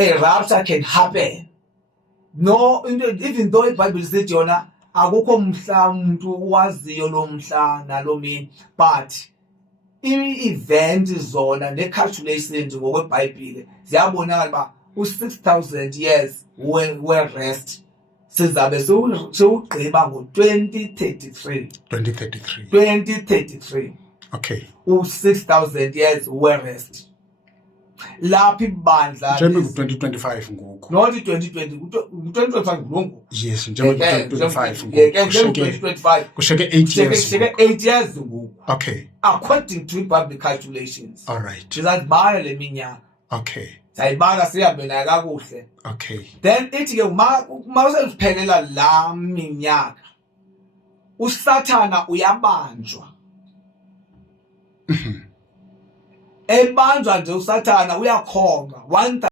a rapture can happen. No, even though iBhayibheli sithi yona akukho umhla umuntu waziyo lo mhla nalomini, but i-event zona ne-calculations ngokweBhayibheli ziyabonakala ba u-6,000 years we-rest sizabe sewugqiba ngo-2033. Okay. U-6,000 years we-rest. Lapho ibandla njengoba 2025 ngoku. Not 2020, 2025 ngoku. Yes, njengoba 2025 ngoku. Njengoba 2025 kusheke 8 years. Kusheke 8 years ngoku. Okay. According to public calculations. All right. Sizazibala le minyaka. Okay. Sayibala sihambe nayo kakuhle. Okay. Then ithi ke uma usephelela la minyaka uSathana uyabanjwa. Ebanjwa nje uSathana uyakhonga 1